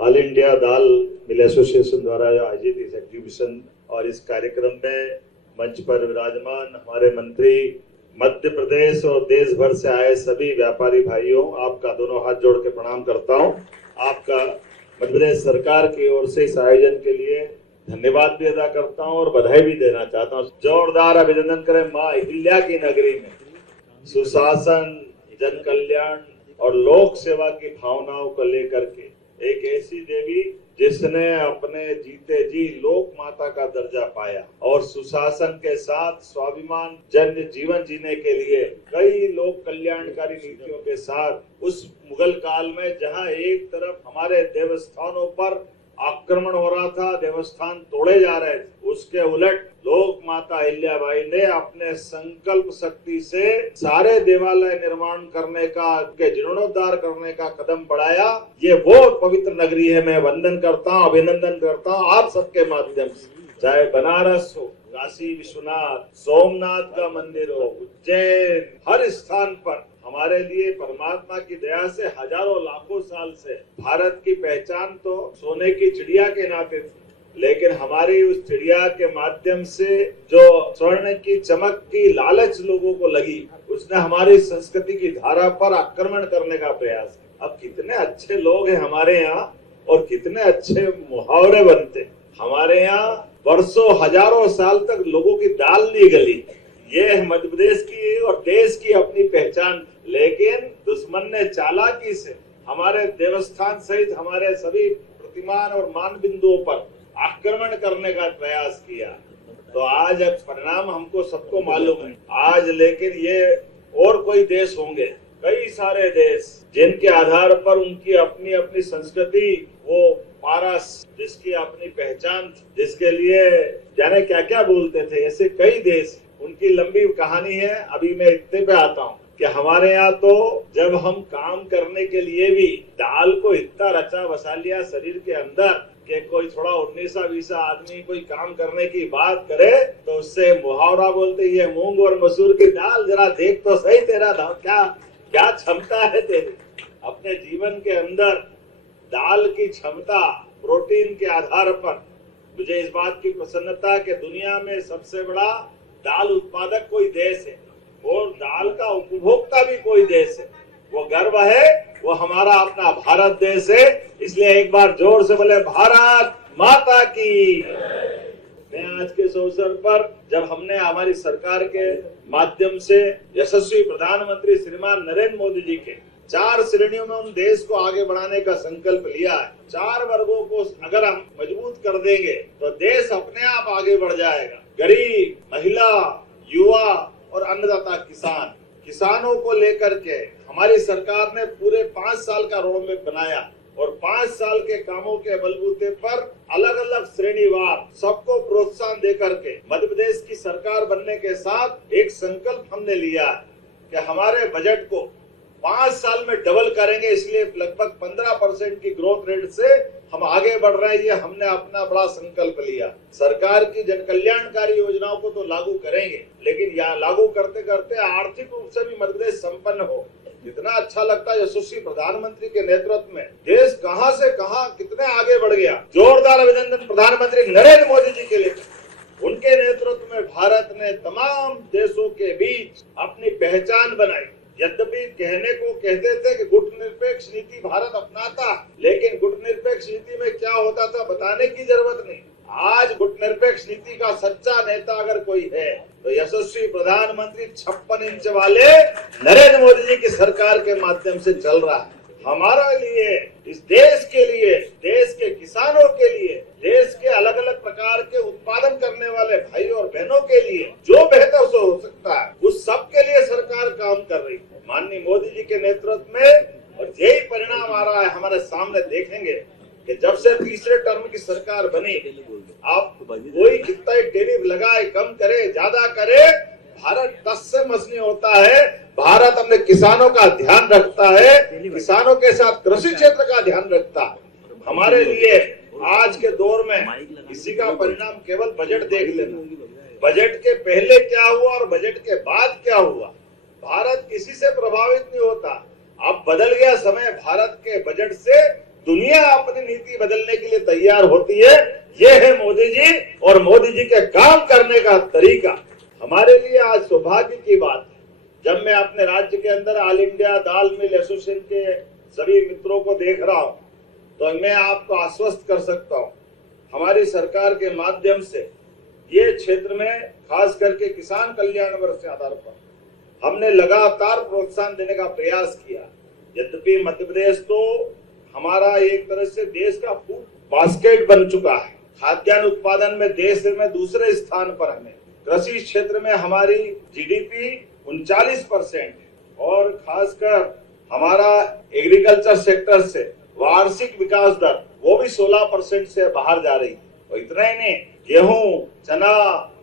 All India दाल mill association द्वारा आयोजित इस एग्जीबिशन और इस कार्यक्रम में मंच पर विराजमान हमारे मंत्री, मध्य प्रदेश और देश भर से आए सभी व्यापारी भाइयों, आपका दोनों हाथ जोड़ के प्रणाम करता हूं। आपका मध्य प्रदेश सरकार की ओर से इस आयोजन के लिए धन्यवाद भी अदा करता हूं और बधाई भी देना चाहता हूं। जोरदार अभिनंदन करें मां अहिल्या की नगरी में सुशासन, जन कल्याण और लोक सेवा की भावनाओं को लेकर के एक ऐसी देवी जिसने अपने जीते जी लोक माता का दर्जा पाया और सुशासन के साथ स्वाभिमान जन्य जीवन जीने के लिए कई लोक कल्याणकारी नीतियों के साथ उस मुगल काल में जहां एक तरफ हमारे देवस्थानों पर आक्रमण हो रहा था, देवस्थान तोड़े जा रहे थे, उसके उलट लोक माता अहिल्याबाई ने अपने संकल्प शक्ति से सारे देवालय निर्माण करने का, जीर्णोद्धार करने का कदम बढ़ाया। ये वो पवित्र नगरी है। मैं वंदन करता हूँ, अभिनंदन करता हूँ आप सबके माध्यम से। चाहे बनारस हो, काशी विश्वनाथ, सोमनाथ का मंदिर हो, उज्जैन, हर स्थान पर हमारे लिए परमात्मा की दया से हजारों लाखों साल से भारत की पहचान तो सोने की चिड़िया के नाते थी, लेकिन हमारी उस चिड़िया के माध्यम से जो स्वर्ण की चमक की लालच लोगों को लगी, उसने हमारी संस्कृति की धारा पर आक्रमण करने का प्रयास किया। अब कितने अच्छे लोग हैं हमारे यहाँ और कितने अच्छे मुहावरे बनते हमारे यहाँ। वर्षों हजारों साल तक लोगों की दाल नहीं गली। ये मध्य प्रदेश की और देश की अपनी पहचान, लेकिन दुश्मन ने चालाकी से हमारे देवस्थान सहित हमारे सभी प्रतिमान और मान बिंदुओं पर आक्रमण करने का प्रयास किया। तो आज परिणाम हमको सबको मालूम है। आज लेकिन ये और कोई देश होंगे, कई सारे देश जिनके आधार पर उनकी अपनी अपनी संस्कृति, वो पारस जिसकी अपनी पहचान, जिसके लिए जाने क्या क्या बोलते थे, ऐसे कई देश, उनकी लंबी कहानी है। अभी मैं इतने पे आता हूँ कि हमारे यहाँ तो जब हम काम करने के लिए भी दाल को इतना रचा बसा लिया शरीर के अंदर कि कोई थोड़ा 19-20 आदमी कोई काम करने की बात करे तो उससे मुहावरा बोलते, ये मूंग और मसूर की दाल, जरा देख तो सही तेरा क्या क्या क्षमता है तेरी। अपने जीवन के अंदर दाल की क्षमता, प्रोटीन के आधार पर मुझे इस बात की प्रसन्नता कि दुनिया में सबसे बड़ा दाल उत्पादक कोई देश है और दाल का उपभोक्ता भी कोई देश है। वो गर्व है, वो हमारा अपना भारत देश है। इसलिए एक बार जोर से बोले, भारत माता की। मैं आज के इस अवसर पर जब हमने हमारी सरकार के माध्यम से यशस्वी प्रधानमंत्री श्रीमान नरेंद्र मोदी जी के 4 श्रेणियों में उन देश को आगे बढ़ाने का संकल्प लिया है, 4 वर्गों को अगर हम मजबूत कर देंगे तो देश अपने आप आगे बढ़ जाएगा। गरीब, महिला, युवा और अन्नदाता किसान, किसानों को लेकर के हमारी सरकार ने पूरे 5 साल का रोड मैप बनाया और 5 साल के कामों के बलबूते पर अलग अलग श्रेणीवार सबको प्रोत्साहन देकर के मध्य प्रदेश की सरकार बनने के साथ एक संकल्प हमने लिया कि हमारे बजट को 5 साल में डबल करेंगे। इसलिए लगभग 15% की ग्रोथ रेट से हम आगे बढ़ रहे हैं। ये हमने अपना बड़ा संकल्प लिया। सरकार की जन कल्याणकारी योजनाओं को तो लागू करेंगे, लेकिन यहाँ लागू करते करते आर्थिक रूप से भी मध्य प्रदेश संपन्न हो। इतना अच्छा लगता है यशस्वी प्रधानमंत्री के नेतृत्व में देश कहां से कहां कितने आगे बढ़ गया। जोरदार अभिनंदन प्रधानमंत्री नरेंद्र मोदी जी के लिए। उनके नेतृत्व में भारत ने तमाम देशों के बीच अपनी पहचान बनाई। यद्यपि कहने को कहते थे कि गुटनिरपेक्ष नीति भारत अपनाता, लेकिन गुटनिरपेक्ष नीति में क्या होता था बताने की जरूरत नहीं। आज गुटनिरपेक्ष नीति का सच्चा नेता अगर कोई है तो यशस्वी प्रधानमंत्री 56 इंच वाले नरेंद्र मोदी जी की सरकार के माध्यम से चल रहा है। हमारे लिए, इस देश के लिए, देश के किसानों के लिए, देश के अलग अलग प्रकार के उत्पादन करने वाले भाई और बहनों के लिए जो बेहतर से हो सकता है उस सब के लिए सरकार काम कर रही है माननीय मोदी जी के नेतृत्व में। और यही परिणाम आ रहा है हमारे सामने। देखेंगे कि जब से तीसरे टर्म की सरकार बनी, आप कोई कितना ही टेरिफ लगाए, कम करे, ज्यादा करे, भारत टस से मस नहीं होता है। भारत अपने किसानों का ध्यान रखता है, किसानों के साथ कृषि क्षेत्र का ध्यान रखता है। हमारे लिए आज के दौर में इसी का परिणाम केवल बजट देख लेना। बजट के पहले क्या हुआ और बजट के बाद क्या हुआ, भारत किसी से प्रभावित नहीं होता। अब बदल गया समय भारत के बजट से दुनिया अपनी नीति बदलने के लिए तैयार होती है। ये है मोदी जी और मोदी जी के काम करने का तरीका। हमारे लिए आज सौभाग्य की बात है, जब मैं अपने राज्य के अंदर ऑल इंडिया दाल मिल एसोसिएशन के सभी मित्रों को देख रहा हूं, तो मैं आपको आश्वस्त कर सकता हूं, हमारी सरकार के माध्यम से ये क्षेत्र में खास करके किसान कल्याण वर्ष के आधार पर हमने लगातार प्रोत्साहन देने का प्रयास किया। यद्यपि मध्य प्रदेश तो हमारा एक तरह से देश का फूड बास्केट बन चुका है, खाद्यान्न उत्पादन में देश में दूसरे स्थान पर हमें, कृषि क्षेत्र में हमारी जीडीपी 39% और खासकर हमारा एग्रीकल्चर सेक्टर से वार्षिक विकास दर वो भी 16% से बाहर जा रही है। और इतना ही नहीं, गेहूं, चना,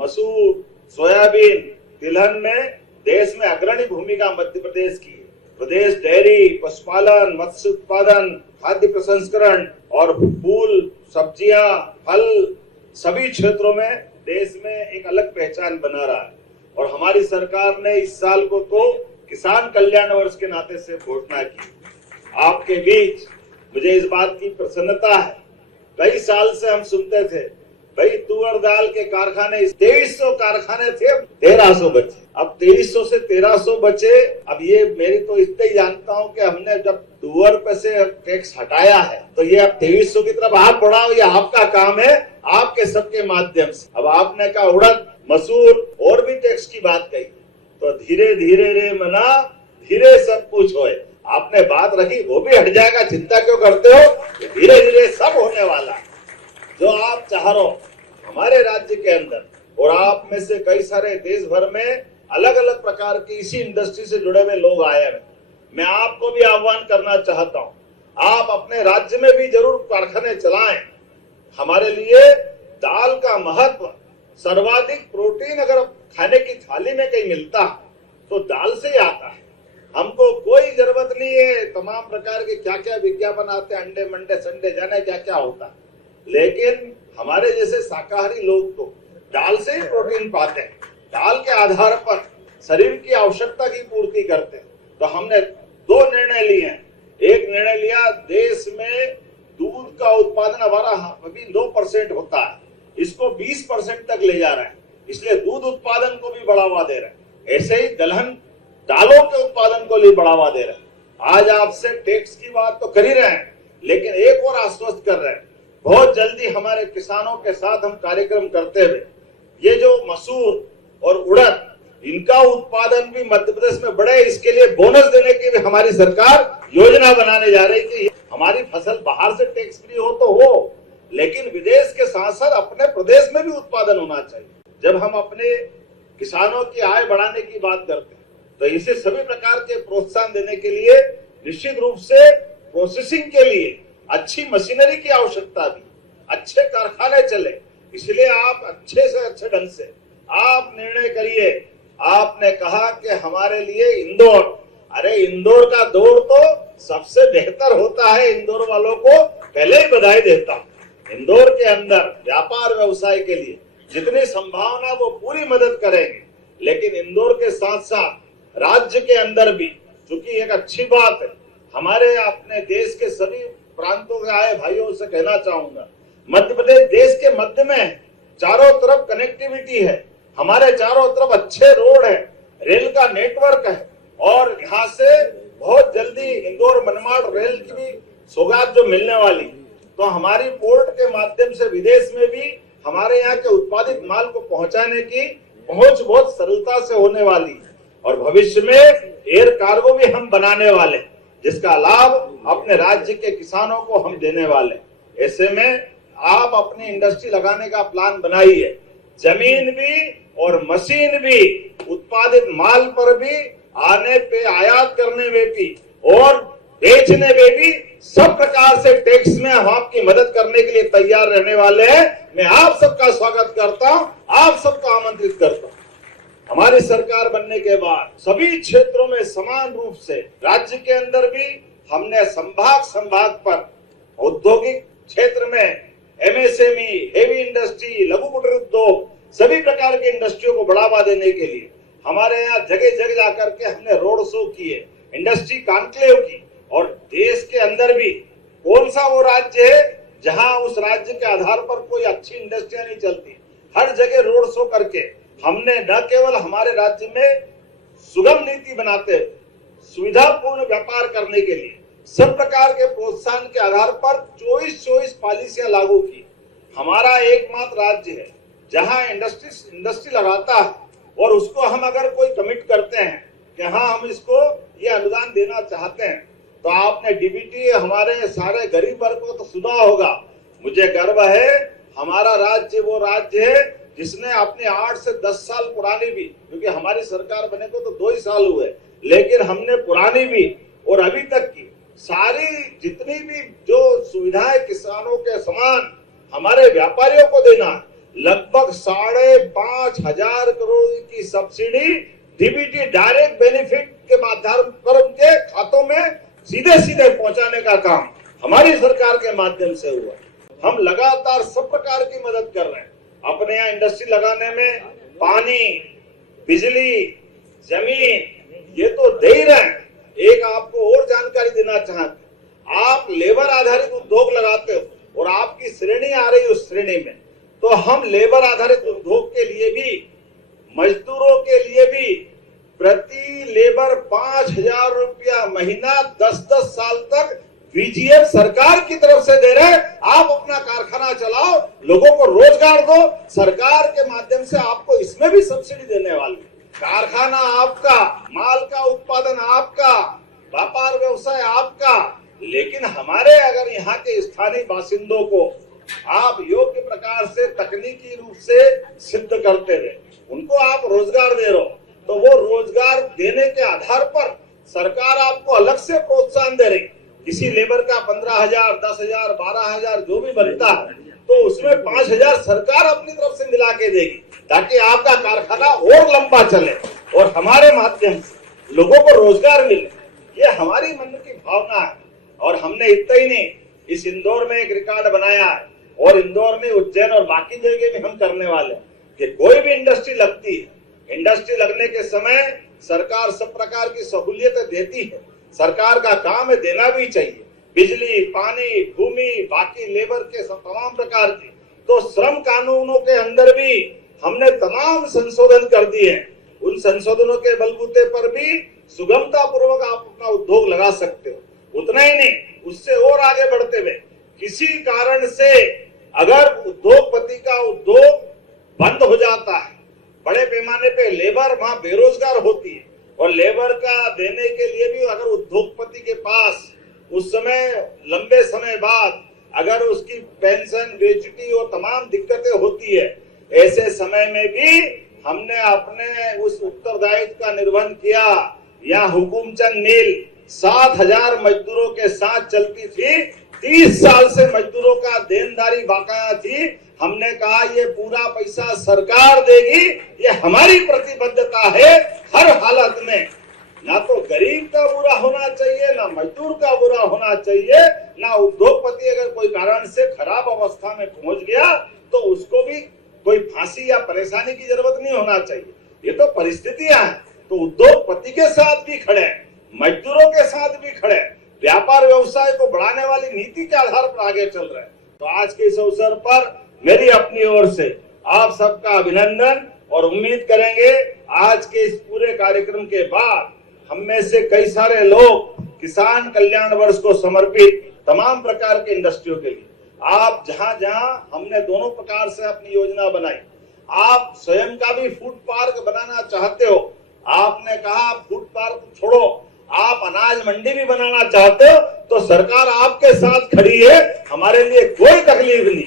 मसूर, सोयाबीन, तिलहन में देश में अग्रणी भूमिका मध्य प्रदेश की है। प्रदेश डेयरी, पशुपालन, मत्स्य उत्पादन, खाद्य प्रसंस्करण और फूल, सब्जियां, फल सभी क्षेत्रों में देश में एक अलग पहचान बना रहा है। और हमारी सरकार ने इस साल को तो किसान कल्याण वर्ष के नाते से घोषणा की। आपके बीच मुझे इस बात की प्रसन्नता है, कई साल से हम सुनते थे भाई तुअर दाल के कारखाने 2300 कारखाने थे, 1300 बचे। अब 2300 से 1300 बचे। अब ये मेरी तो इतने ही जानता हूं कि हमने जब तुअर पे से टैक्स हटाया है तो ये अब 2300 की तरफ आप बढ़ाओ, ये आपका काम है, आपके सबके माध्यम से। अब आपने कहा उड़द, मसूर और भी टैक्स की बात कही, तो धीरे धीरे रे मना धीरे सब कुछ होए। आपने बात रखी वो भी हट जाएगा, चिंता क्यों करते हो, धीरे धीरे सब होने वाला है। जो आप चाह रहे हो हमारे राज्य के अंदर, और आप में से कई सारे देश भर में अलग अलग प्रकार की इसी इंडस्ट्री से जुड़े हुए लोग आए हैं, मैं आपको भी आह्वान करना चाहता हूं, आप अपने राज्य में भी जरूर कारखाने चलाएं। हमारे लिए दाल का महत्व, सर्वाधिक प्रोटीन अगर खाने की थाली में कहीं मिलता तो दाल से ही आता है। हमको कोई जरूरत नहीं है तमाम प्रकार के क्या क्या विज्ञापन आते हैं, अंडे मंडे संडे जाने क्या क्या होता है, लेकिन हमारे जैसे शाकाहारी लोग तो दाल से ही प्रोटीन पाते हैं, दाल के आधार पर शरीर की आवश्यकता की पूर्ति करते हैं। तो हमने दो निर्णय लिए हैं। एक निर्णय लिया, देश में दूध का उत्पादन हमारा अभी 2% होता है, इसको 20% तक ले जा रहे हैं, इसलिए दूध उत्पादन को भी बढ़ावा दे रहे हैं। ऐसे ही दलहन दालों के उत्पादन को भी बढ़ावा दे रहे हैं। आज आपसे टैक्स की बात तो कर ही रहे हैं, लेकिन एक और आश्वस्त कर रहे हैं, बहुत जल्दी हमारे किसानों के साथ हम कार्यक्रम करते हुए ये जो मसूर और उड़द इनका उत्पादन भी मध्य प्रदेश में बढ़े, इसके लिए बोनस देने की भी हमारी सरकार योजना बनाने जा रही है कि हमारी फसल बाहर से टैक्स फ्री हो तो हो, लेकिन विदेश के साथ साथ अपने प्रदेश में भी उत्पादन होना चाहिए। जब हम अपने किसानों की आय बढ़ाने की बात करते हैं तो इसे सभी प्रकार के प्रोत्साहन देने के लिए निश्चित रूप से प्रोसेसिंग के लिए अच्छी मशीनरी की आवश्यकता भी, अच्छे कारखाने चले, इसलिए आप अच्छे से अच्छे ढंग से आप निर्णय करिए। आपने कहा कि हमारे लिए इंदौर, अरे इंदौर का दौर तो सबसे बेहतर होता है, इंदौर वालों को पहले ही बधाई देता हूं। इंदौर के अंदर व्यापार व्यवसाय के लिए जितनी संभावना वो पूरी मदद करेंगे, लेकिन इंदौर के साथ साथ राज्य के अंदर भी, चूंकि एक अच्छी बात है, हमारे अपने देश के सभी प्रांतों से आए भाइयों से कहना चाहूंगा, मध्य प्रदेश देश के मध्य में है, चारों तरफ कनेक्टिविटी है, हमारे चारों तरफ अच्छे रोड है, रेल का नेटवर्क है, और यहाँ से बहुत जल्दी इंदौर मनमाड़ रेल की भी सौगात जो मिलने वाली, तो हमारी पोर्ट के माध्यम से विदेश में भी हमारे यहाँ के उत्पादित माल को पहुंचाने की पहुंच बहुत सरलता से होने वाली, और भविष्य में एयर कार्गो भी हम बनाने वाले, जिसका लाभ अपने राज्य के किसानों को हम देने वाले। ऐसे में आप अपनी इंडस्ट्री लगाने का प्लान बनाइए, जमीन भी और मशीन भी, उत्पादित माल पर भी, आने पे आयात करने में भी और बेचने में भी सब प्रकार से टैक्स में हम आपकी मदद करने के लिए तैयार रहने वाले हैं। मैं आप सबका स्वागत करता हूं, आप सबको आमंत्रित करता हूं। हमारी सरकार बनने के बाद सभी क्षेत्रों में समान रूप से राज्य के अंदर भी हमने संभाग पर औद्योगिक क्षेत्र में एमएसएमई, हेवी इंडस्ट्री, लघु कुटीर उद्योग, सभी प्रकार की इंडस्ट्रियों को बढ़ावा देने के लिए हमारे यहाँ जगह जगह जाकर के हमने रोड शो किए, इंडस्ट्री कॉन्क्लेव की, और देश के अंदर भी कौन सा वो राज्य है जहां उस राज्य के आधार पर कोई अच्छी इंडस्ट्रियां नहीं चलती। हर जगह रोड शो करके हमने न केवल हमारे राज्य में सुगम नीति बनाते, सुविधापूर्ण व्यापार करने के लिए सब प्रकार के प्रोत्साहन के आधार पर 24 पॉलिसियां लागू की। हमारा एकमात्र राज्य है जहां इंडस्ट्री लगाता है और उसको हम अगर कोई कमिट करते हैं कि हाँ हम इसको ये अनुदान देना चाहते हैं, तो आपने डीबीटी हमारे सारे गरीब वर्ग को तो सुना होगा। मुझे गर्व है हमारा राज्य वो राज्य है जिसने अपने 8 से 10 साल पुरानी भी, क्योंकि हमारी सरकार बने को तो 2 ही साल हुए, लेकिन हमने पुरानी भी और अभी तक की सारी जितनी भी जो सुविधाएं किसानों के समान हमारे व्यापारियों को देना, लगभग 5,500 करोड़ की सब्सिडी डीबीटी डायरेक्ट बेनिफिट के माध्यम पर उनके खातों में सीधे सीधे पहुंचाने का काम हमारी सरकार के माध्यम से हुआ। हम लगातार सब प्रकार की मदद कर रहे हैं। अपने यहाँ इंडस्ट्री लगाने में पानी, बिजली, जमीन ये तो दे ही रहे हैं। एक आपको और जानकारी देना चाहते, आप लेबर आधारित उद्योग लगाते हो और आपकी श्रेणी आ रही है उस श्रेणी में, तो हम लेबर आधारित उद्योग के लिए भी, मजदूरों के लिए भी प्रति लेबर 5,000 रुपया महीना 10-10 साल तक VGF सरकार की तरफ से दे रहे हैं। आप अपना कारखाना चलाओ, लोगों को रोजगार दो, सरकार के माध्यम से आपको इसमें भी सब्सिडी देने वाली। कारखाना आपका, माल का उत्पादन आपका, व्यापार व्यवसाय आपका, लेकिन हमारे अगर यहाँ के स्थानीय बासिंदों को आप योग्य प्रकार से तकनीकी रूप से सिद्ध करते रहे, उनको आप रोजगार दे रहे हो, तो वो रोजगार देने के आधार पर सरकार आपको अलग से प्रोत्साहन दे रही। किसी लेबर का 15,000, 10,000, 12,000 जो भी बनता है, तो उसमें 5,000 सरकार अपनी तरफ से मिला के देगी, ताकि आपका कारखाना और लंबा चले और हमारे माध्यम से लोगों को रोजगार मिले। ये हमारी मन की भावना है। और हमने इतना ही नहीं, इस इंदौर में एक रिकॉर्ड बनाया है और इंदौर में, उज्जैन और बाकी जगह भी हम करने वाले हैं कि कोई भी इंडस्ट्री लगती है, इंडस्ट्री लगने के समय सरकार सब प्रकार की सहूलियतें देती है। सरकार का काम है, देना भी चाहिए, बिजली, पानी, भूमि, बाकी लेबर के तमाम प्रकार की। तो श्रम कानूनों के अंदर भी हमने तमाम संशोधन कर दिए हैं। उन संशोधनों के बलबूते पर भी सुगमता पूर्वक आप अपना उद्योग लगा सकते हो। उतना ही नहीं, उससे और आगे बढ़ते हुए किसी कारण से अगर उद्योगपति का उद्योग बंद हो जाता है, बड़े पैमाने पे लेबर वहां बेरोजगार होती है, और लेबर का देने के लिए भी अगर उद्योगपति के पास उस समय लंबे समय बाद अगर उसकी पेंशन, ग्रेच्युटी और तमाम दिक्कतें होती है, ऐसे समय में भी हमने अपने उस उत्तरदायित्व का निर्वहन किया। यहाँ हुकुमचंद मिल 7,000 मजदूरों के साथ चलती थी, 30 साल से मजदूरों का देनदारी बकाया थी। हमने कहा ये पूरा पैसा सरकार देगी, ये हमारी प्रतिबद्धता है। हर हालत में ना तो गरीब का बुरा होना चाहिए, ना मजदूर का बुरा होना चाहिए, ना उद्योगपति अगर कोई कारण से खराब अवस्था में पहुंच गया तो उसको भी कोई फांसी या परेशानी की जरूरत नहीं होना चाहिए। ये तो परिस्थितियां हैं। तो उद्योगपति के साथ भी खड़े हैं, मजदूरों के साथ भी खड़े हैं, व्यापार व्यवसाय को बढ़ाने वाली नीति के आधार पर आगे चल रहे हैं। तो आज के इस अवसर पर मेरी अपनी ओर से आप सबका अभिनंदन, और उम्मीद करेंगे आज के इस पूरे कार्यक्रम के बाद हम में से कई सारे लोग किसान कल्याण वर्ष को समर्पित तमाम प्रकार के इंडस्ट्रियों के लिए, आप जहां जहां हमने दोनों प्रकार से अपनी योजना बनाई, आप स्वयं का भी फूड पार्क बनाना चाहते हो, आपने कहा आप फूड पार्क छोड़ो, आप अनाज मंडी भी बनाना चाहते हो, तो सरकार आपके साथ खड़ी है। हमारे लिए कोई तकलीफ नहीं।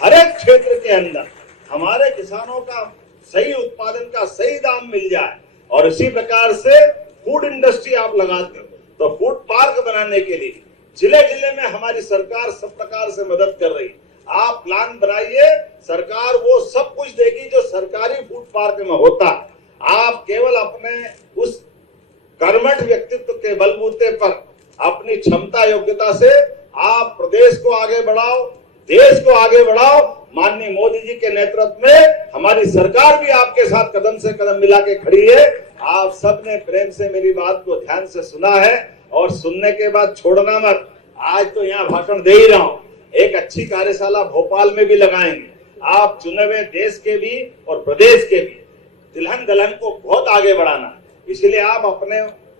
हर एक क्षेत्र के अंदर हमारे किसानों का सही उत्पादन का सही दाम मिल जाए, और इसी प्रकार से फूड इंडस्ट्री आप लगाते हो, तो फूड पार्क बनाने के लिए जिले जिले में हमारी सरकार सब प्रकार से मदद कर रही है। आप प्लान बनाइए, सरकार वो सब कुछ देगी जो सरकारी फूड पार्क में होता है। आप केवल अपने उस कर्मठ व्यक्तित्व के बलबूते पर, अपनी क्षमता योग्यता से आप प्रदेश को आगे बढ़ाओ, देश को आगे बढ़ाओ। माननीय मोदी जी के नेतृत्व में हमारी सरकार भी आपके साथ कदम से कदम मिला के खड़ी है। आप सबने प्रेम से मेरी बात को ध्यान से सुना है, और सुनने के बाद छोड़ना मत। आज तो यहाँ भाषण दे ही रहा हूँ, एक अच्छी कार्यशाला भोपाल में भी लगाएंगे। आप चुने हुए देश के भी और प्रदेश के भी तिलहन दलहन को बहुत आगे बढ़ाना, इसलिए आप अपने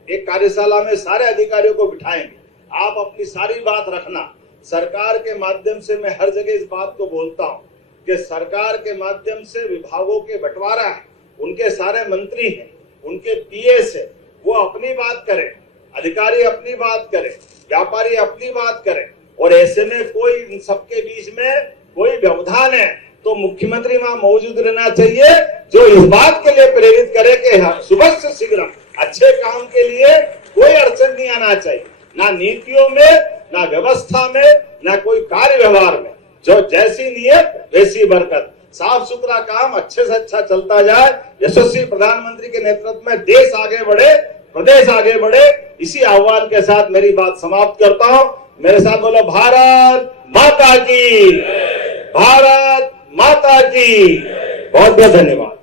एक कार्यशाला में सारे अधिकारियों को बिठाएंगे। आप अपनी सारी बात रखना। सरकार के माध्यम से मैं हर जगह इस बात को बोलता हूँ कि सरकार के माध्यम से विभागों के बंटवारा है, उनके सारे मंत्री हैं, उनके पीएस है, वो अपनी बात करें, अधिकारी अपनी बात करें, व्यापारी अपनी बात करें, और ऐसे में कोई इन सबके बीच में कोई व्यवधान है तो मुख्यमंत्री वहां मौजूद रहना चाहिए, जो इस बात के लिए प्रेरित करे कि सुबह से शीघ्र अच्छे काम के लिए कोई अड़चन नहीं आना चाहिए, ना नीतियों में, ना व्यवस्था में, ना कोई कार्य व्यवहार में। जो जैसी नियत वैसी बरकत, साफ सुथरा काम अच्छे से अच्छा चलता जाए। यशस्वी प्रधानमंत्री के नेतृत्व में देश आगे बढ़े, प्रदेश आगे बढ़े, इसी आह्वान के साथ मेरी बात समाप्त करता हूं। मेरे साथ बोलो भारत माता की, भारत माता की। बहुत बहुत धन्यवाद।